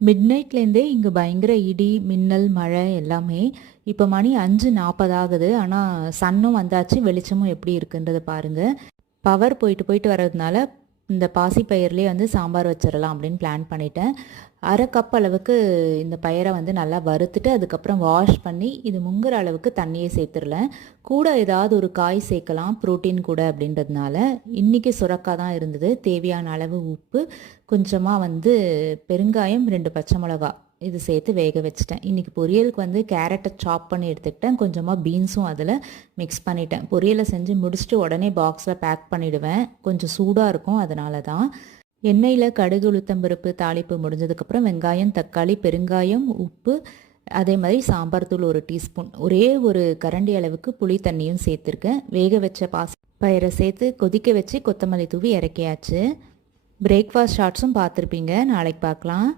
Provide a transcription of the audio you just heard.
Mid நைட்லேருந்தே இங்கே பயங்கர இடி மின்னல் மழை எல்லாமே. இப்போ மணி 5:40 ஆகுது. ஆனால் சன்னும் வந்தாச்சு, வெளிச்சமும் எப்படி இருக்குன்றதை பாருங்கள். பவர் போயிட்டு போயிட்டு வர்றதுனால இந்த பாசிப்பயிர்லேயே வந்து சாம்பார் வச்சிடலாம் அப்படின்னு பிளான் பண்ணிட்டேன். அரை கப் அளவுக்கு இந்த பயிரை வந்து நல்லா வறுத்துட்டு அதுக்கப்புறம் வாஷ் பண்ணி இது முங்குற அளவுக்கு தண்ணியை சேர்த்துடலேன். கூட ஏதாவது ஒரு காய் சேர்க்கலாம் ப்ரோட்டீன் கூட அப்படின்றதுனால. இன்றைக்கி சுரக்காய் தான் இருந்தது. தேவையான அளவு உப்பு, கொஞ்சமாக வந்து பெருங்காயம், 2 பச்சை மிளகா இது சேர்த்து வேக வச்சுட்டேன். இன்றைக்கி பொரியலுக்கு வந்து கேரட்டை சாப் பண்ணி எடுத்துக்கிட்டேன். கொஞ்சமாக பீன்ஸும் அதில் மிக்ஸ் பண்ணிட்டேன். பொரியலை செஞ்சு முடிச்சுட்டு உடனே பாக்ஸில் பேக் பண்ணிவிடுவேன். கொஞ்சம் சூடாக இருக்கும், அதனால தான். எண்ணெயில் கடுகு உளுத்தம்பருப்பு தாளிப்பு முடிஞ்சதுக்கப்புறம் வெங்காயம், தக்காளி, பெருங்காயம், உப்பு, அதே மாதிரி சாம்பார் தூள் 1 டீஸ்பூன், ஒரே ஒரு கரண்டி அளவுக்கு புளி தண்ணியும் சேர்த்துருக்கேன். வேக வச்ச பயிரை சேர்த்து கொதிக்க வச்சு கொத்தமல்லி தூவி இறக்கியாச்சு. பிரேக்ஃபாஸ்ட் ஷார்ட்ஸும் பார்த்துருப்பீங்க. நாளைக்கு பார்க்கலாம்.